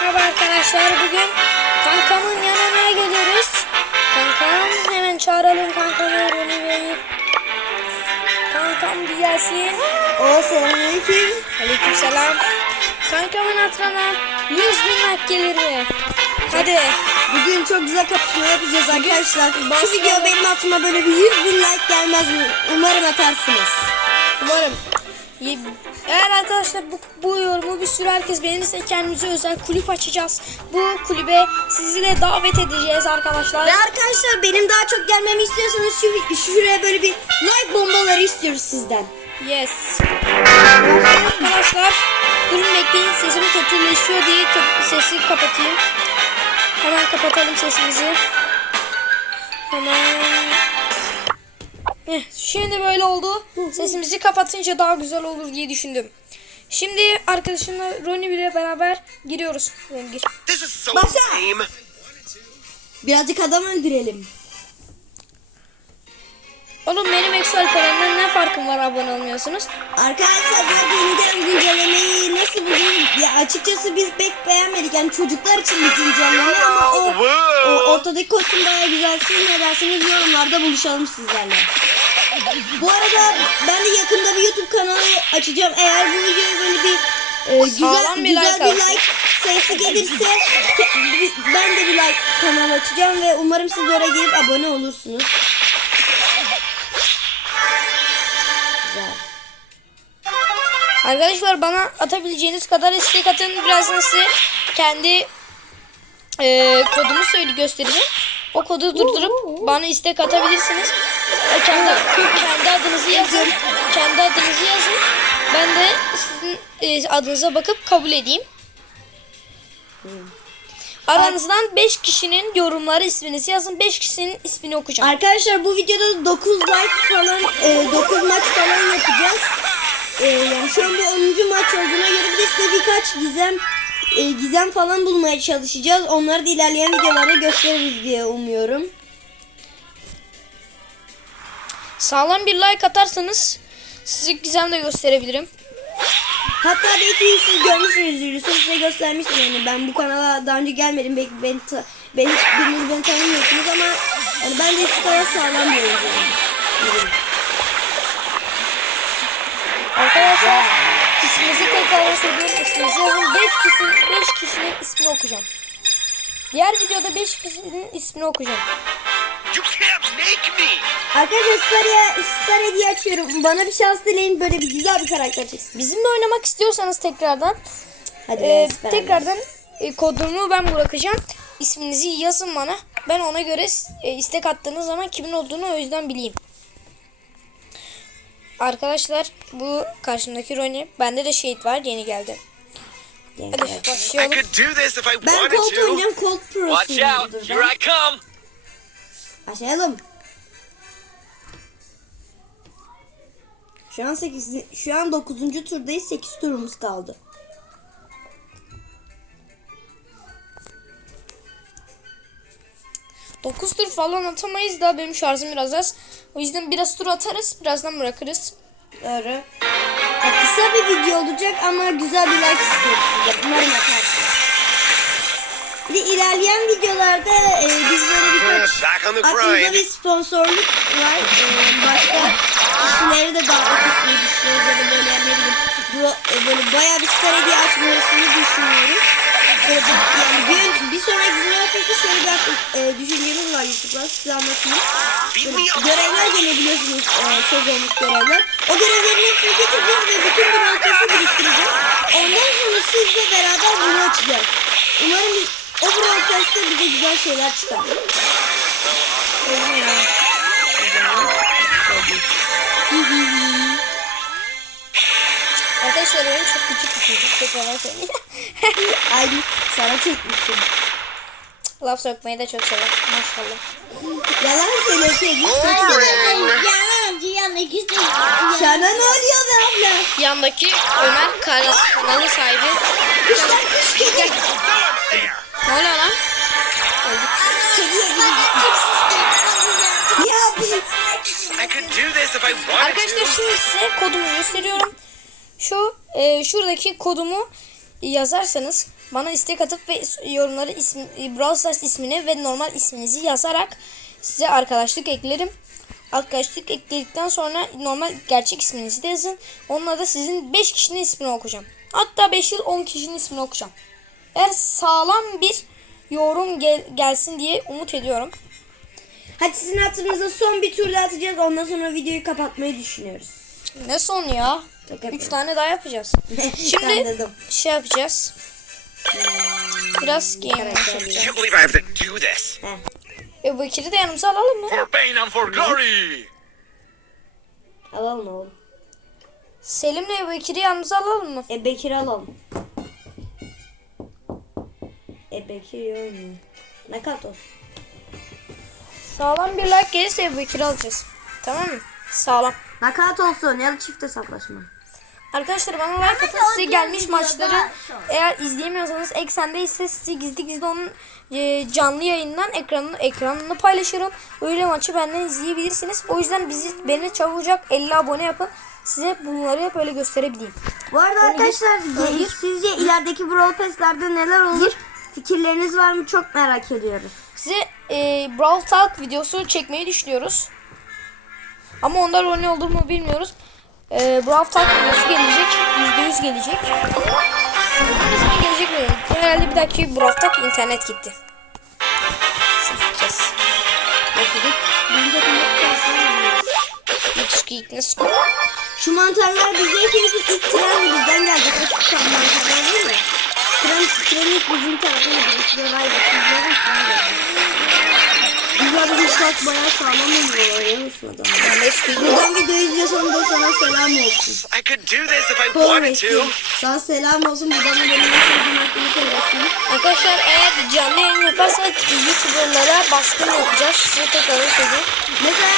Merhaba arkadaşlar. Bugün kankamın yanına geliyoruz. Kankam hemen çağıralım kankamı Roni Bey'i. Kankam bir gelsin. O selamünaleyküm. Aleykümselam. Kankamın hatırına 100 bin like gelir mi? Hadi. Bugün çok güzel kapışma yapacağız arkadaşlar. Şu video benim aklıma böyle bir 100 bin like gelmez mi? Umarım atarsınız. Umarım. Eğer arkadaşlar bu, bu yorumu bir sürü herkes beğenirse kendimize özel kulüp açacağız. Bu kulübe sizi de davet edeceğiz arkadaşlar. Ve arkadaşlar benim daha çok gelmemi istiyorsanız şu, şuraya böyle bir like bombaları istiyoruz sizden. Yes. Arkadaşlar durun bekleyin sesim kötüleşiyor diye sesi kapatayım. Hemen kapatalım sesimizi. Hemen. Heh, şimdi böyle oldu. Sesimizi kapatınca daha güzel olur diye düşündüm. Şimdi arkadaşımla Ronnie ile beraber giriyoruz. Ronnie gir. So Başla. Birazcık adam öldürelim. Oğlum benim Excel paramdan ne farkım var abone olmuyorsunuz? Arkadaşlar bu yeniden güncellemeyi nasıl buldunuz? Ya açıkçası biz pek beğenmedik. Yani çocuklar için bir güncelleme ama o, o ortadaki kostüm bayağı güzel. Siz ne derseniz yorumlarda buluşalım sizlerle. Bu arada ben de yakında bir YouTube kanalı açacağım. Eğer bu videoya böyle bir e, güzel, bir güzel like bir like sayısı gelirse ben de bir like kanalı açacağım ve umarım siz de oraya gelip abone olursunuz. Güzel. Arkadaşlar bana atabileceğiniz kadar istek atın. Birazdan size kendi e, kodumu söyle göstereceğim. O kodu durdurup bana istek atabilirsiniz. E, kendi, kendi adınızı yazın. Kendi adınızı yazın. Ben de sizin e, adınıza bakıp kabul edeyim. Aranızdan 5 kişinin yorumları isminizi yazın. 5 kişinin ismini okuyacağım. Arkadaşlar bu videoda 9 like falan, e, 9 maç falan yapacağız. E, yani şu an bu 10. maç olduğuna göre bir de birkaç gizem e, gizem falan bulmaya çalışacağız. Onları da ilerleyen videolarda gösteririz diye umuyorum. Sağlam bir like atarsanız size gizem de gösterebilirim. Hatta belki siz görmüşsünüzdür. Yusuf size göstermiştim yani. Ben bu kanala daha önce gelmedim. Belki beni, ta- ben hiç biriniz beni tanımıyorsunuz ama yani ben de şu kadar sağlam bir oyuncuyum. Arkadaşlar isminizi tekrar söylüyorum. İsminizi yazın. 5 kişinin, 5 kişinin ismini okuyacağım. Diğer videoda 5 kişinin ismini okuyacağım. You can't make me. Arkadaşlar Star'a Star hediye açıyorum. Bana bir şans dileyin böyle bir güzel bir karakter çıksın. Bizimle oynamak istiyorsanız tekrardan Hadi e, tekrardan e, kodumu ben bırakacağım. İsminizi yazın bana. Ben ona göre e, istek attığınız zaman kimin olduğunu o yüzden bileyim. Arkadaşlar bu karşımdaki Ronnie. Bende de şehit var yeni geldi. Gel, Hadi başlayalım. could do this if I Ben wanted Colt to. oynayacağım. Colt Watch out. Pro'suyum. Here I come. Başlayalım. Şu an 8 şu an 9. turdayız. 8 turumuz kaldı. Dokuz tur falan atamayız da benim şarjım biraz az. O yüzden biraz tur atarız. Birazdan bırakırız. Doğru. Kısa bir video olacak ama güzel bir like istiyoruz. Umarım atarsınız. Bir de ilerleyen videolarda e, biz böyle birkaç aklımızda bir sponsorluk var. E, başka kişileri de davet etmeyi düşünüyoruz. Ya da böyle ne bileyim bu, e, böyle bayağı bir star hediye açmasını düşünüyoruz. Böyle bir, yani bir, bir sonraki Brawl şöyle bir e, düşüncemiz var YouTube'da size anlatayım. Böyle görevler gelebiliyorsunuz e, sezonluk görevler. O görevlerin hepsini getireceğiz ve bütün Brawl Pass'ı biriktireceğiz. Ondan sonra sizle beraber bunu açacağız. Umarım o Pass'ta bize güzel şeyler çıkar. Öyle ya. Arkadaşlar oyun çok küçük bir çocuk. Tekrardan söyleyeyim. Ay sana çekmiştim. Laf sokmayı da çok sever. Maşallah. Yalan söylüyor. Boring. Yalancı yanlış Sana ne oluyor be abla? Yandaki Ömer kanal, kanalı sahibi. Kuşlar kuş kedi. Ne oluyor lan? Kediye. Ya Arkadaşlar şimdi size kodumu gösteriyorum. Şu e, şuradaki kodumu yazarsanız bana istek atıp ve yorumları ismi, Brawl Stars ismini ve normal isminizi yazarak size arkadaşlık eklerim. Arkadaşlık ekledikten sonra normal gerçek isminizi de yazın. Onunla da sizin 5 kişinin ismini okuyacağım. Hatta 5 yıl 10 kişinin ismini okuyacağım. Eğer sağlam bir yorum gel- gelsin diye umut ediyorum. Hadi sizin hatırınıza son bir tur daha atacağız. Ondan sonra videoyu kapatmayı düşünüyoruz. Ne son ya? 3 yapıyorum. tane daha yapacağız. Şimdi şey yapacağız. Biraz game yapacağız. Can't believe I have to do this. E bu ikili de yanımıza alalım mı? For pain and for glory! Alalım oğlum. Selim'le bu ikili yanımıza alalım mı? E Bekir alalım. Bekir iyi oynuyor. Olsun. Sağlam bir like gelirse bu ikili alacağız. Tamam mı? Sağlam. Nakat olsun ya da çift hesaplaşma. Arkadaşlar bana like atın size gelmiş maçları eğer izleyemiyorsanız eksende ise size gizli gizli onun e, canlı yayından ekranını ekranını paylaşırım. Öyle maçı benden izleyebilirsiniz. O yüzden bizi beni çabucak 50 abone yapın. Size bunları hep öyle gösterebileyim. Bu arada arkadaşlar ge- sizce ilerideki Brawl Pass'lerde neler olur? Fikirleriniz var mı? Çok merak ediyoruz. Size e, Brawl Talk videosu çekmeyi düşünüyoruz. Ama onda rol olur mu bilmiyoruz. E, Brawl Talk videosu gelecek. %100 gelecek. Ne gelecek bilmiyorum. Herhalde bir dahaki Brawl Talk internet gitti. Sıkacağız. Bakın. Şu mantarlar bize hepimiz ilk tren bizden gelecek. Çıkan mantarlar değil mi? Tren, tren ilk bizim tarafına. Bizlerden sonra gelecek. Bizler bizim şart bayağı sağlam oluyor. Öyle misin adam? Ben de eski Buradan videoyu izliyorsan da sana selam olsun. I could do this if I wanted to. Sana selam olsun. Buradan da benim mesajım hakkını söylesin. Arkadaşlar eğer canlı yayın yaparsak YouTuber'lara baskın yapacağız. Size tekrar söyleyeyim. Mesela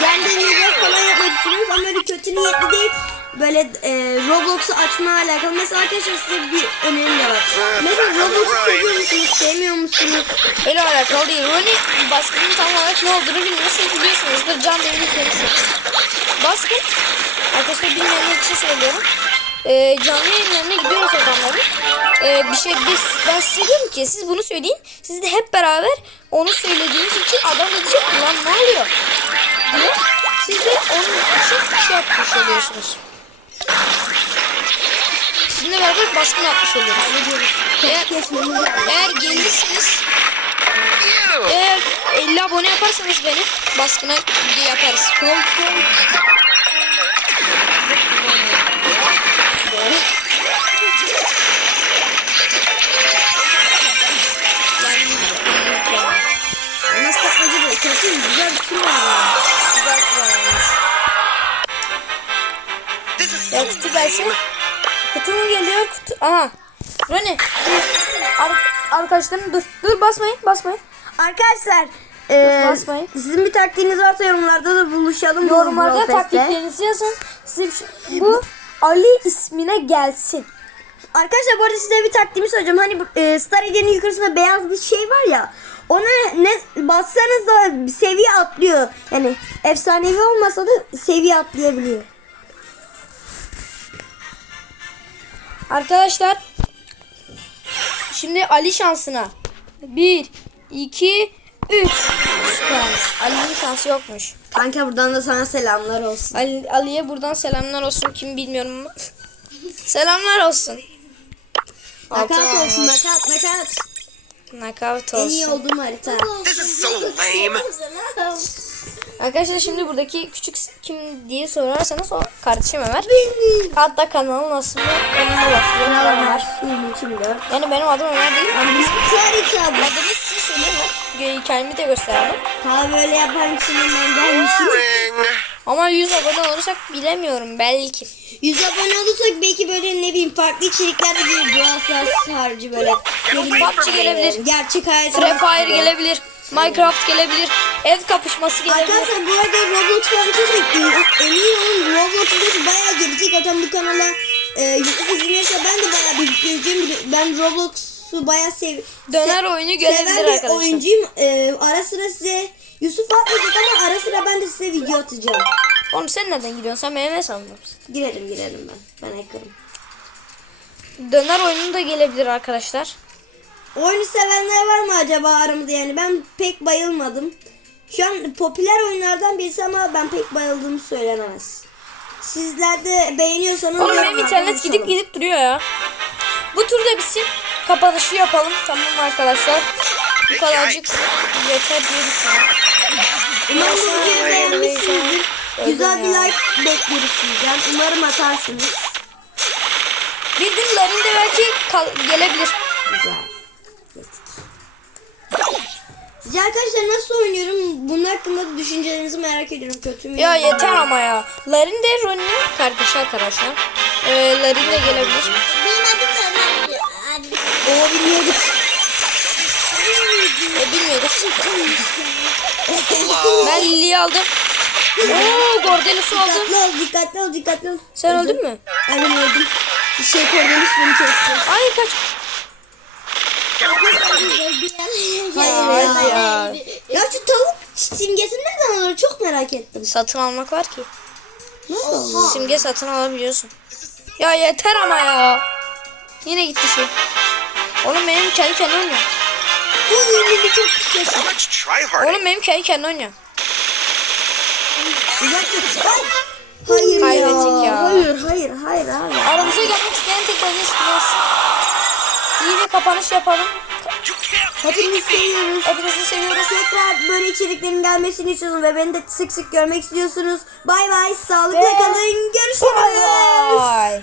Genden video falan düşünüyoruz ama öyle kötü niyetli değil. Böyle e, Roblox'u açma alakalı. Mesela arkadaşlar size bir önerim de var. Mesela Roblox'u seviyor musunuz, sevmiyor musunuz? Öyle alakalı değil. Ronnie baskının tam olarak ne olduğunu bilmiyorsunuz biliyorsunuzdur. Can devri kendisi. Baskın arkadaşlar bilmeyenler için söylüyorum. Ee, canlı yayınlarına gidiyoruz adamların. Ee, bir şey biz, ben size diyorum ki siz bunu söyleyin. Siz de hep beraber onu söylediğiniz için adam da diyecek ki lan ne oluyor? Diye. Siz de onun için şey yapmış oluyorsunuz. Sizinle beraber baskın yapmış oluyoruz. Eğer, eğer gelirsiniz eğer 50 abone yaparsanız beni baskına video yaparız. Nasıl kapmacı böyle kötü? Güzel bir tur var. ya. Güzel. This is Ya kutu gelsin. Kutu mu geliyor? Kutu. Aha. Dur. Ar- arkadaşlarım dur. Dur basmayın basmayın. Arkadaşlar e, basmayın. sizin bir taktiğiniz varsa yorumlarda da buluşalım. bu Yorumlarda taktiklerinizi yazın. Size şey- bu Ali ismine gelsin. Arkadaşlar bu arada size bir taktiğimi söyleyeceğim. Hani e, Star Hediye'nin yukarısında beyaz bir şey var ya. Ona ne bassanız da seviye atlıyor. Yani efsanevi olmasa da seviye atlayabiliyor. Arkadaşlar şimdi Ali şansına 1 2 3 Ali'nin şansı yokmuş. Kanka buradan da sana selamlar olsun. Ali, Ali'ye buradan selamlar olsun. Kim bilmiyorum ama. selamlar olsun. Nakat olsun nakat nakat. Knockout En iyi olsun. olduğum harita. This is so lame. Arkadaşlar şimdi buradaki küçük kim diye sorarsanız o kardeşim Ömer. Hatta kanalın başlıyor. Ömer. Şimdi. Yani benim adım Ömer değil. Harika bu. Adımı size söyleyeyim mi? Kendimi de gösterdim. Ta böyle yapan için ben gelmişim. Ama 100 abone olursak bilemiyorum belki. 100 abone olursak belki böyle ne bileyim farklı içeriklerde bir Stars harcı böyle. PUBG gelebilir. Gerçek hayatı. Free Fire gelebilir. Minecraft gelebilir. Ev kapışması gelebilir. Arkadaşlar bu arada Roblox falan çok Emin olun Roblox videosu bayağı gelecek. Zaten bu kanala e, Yusuf izin verirse ben de bayağı bir yükleyeceğim. Ben Roblox'u bayağı sev Döner se- oyunu gelebilir seven bir arkadaşlar. oyuncuyum. E, ara sıra size Yusuf atmayacak ama ara sıra ben de size video atacağım. Oğlum sen nereden gidiyorsun? Sen hesabımda mısın? Girerim girerim ben. Ben hacker'ım. döner oyunu da gelebilir arkadaşlar. Oyunu sevenler var mı acaba aramızda yani ben pek bayılmadım. Şu an popüler oyunlardan birisi ama ben pek bayıldığım söylenemez. Sizler de beğeniyorsanız Oğlum benim internet gidip gidip duruyor ya. Bu turda bitsin. Kapanışı yapalım. Tamam arkadaşlar. Bu kadarcık yeter diye düşünüyorum. Umarım bu videoyu beğenmişsinizdir. Güzel bir like bekliyoruz sizden. Umarım atarsınız. Bir gün Larin de belki gelebilir. Güzel. Sizce arkadaşlar nasıl oynuyorum? Bunun hakkında düşüncelerinizi merak ediyorum. Kötü mü? Ya yeter ama ya. Larin de Ronnie'nin kardeşi arkadaşlar. Ee, Larin de gelebilir. Benim adım Ömer. Abi. Oo bilmiyorduk. E, bilmiyorduk. ben Lili'yi aldım. Oo Gordelus'u aldım. Dikkatli ol, dikkatli ol, dikkatli ol. Sen öldün mü? Ben öldüm. Bir şey koruyormuş beni kesti. Ay kaç. Hayır ya. Ya şu tavuk simgesi nereden alır? Çok merak ettim. Satın almak var ki. Nasıl olur? Simge satın alabiliyorsun. Ya yeter ama ya. Yine gitti şey. Oğlum benim kendi kendine oynuyor. Oğlum benim kendi kendine oynuyor. Ay! Hayır Kaybettik ya. Hayır, hayır, hayır, hayır. Aramıza gelmek isteyen tekrar gelsin. İyi bir kapanış yapalım. Hepinizi seviyoruz. Hepinizi seviyoruz. Tekrar böyle içeriklerin gelmesini istiyorsunuz ve beni de sık sık görmek istiyorsunuz. Bay bay, sağlıkla Ve- kalın. Görüşürüz. Bye.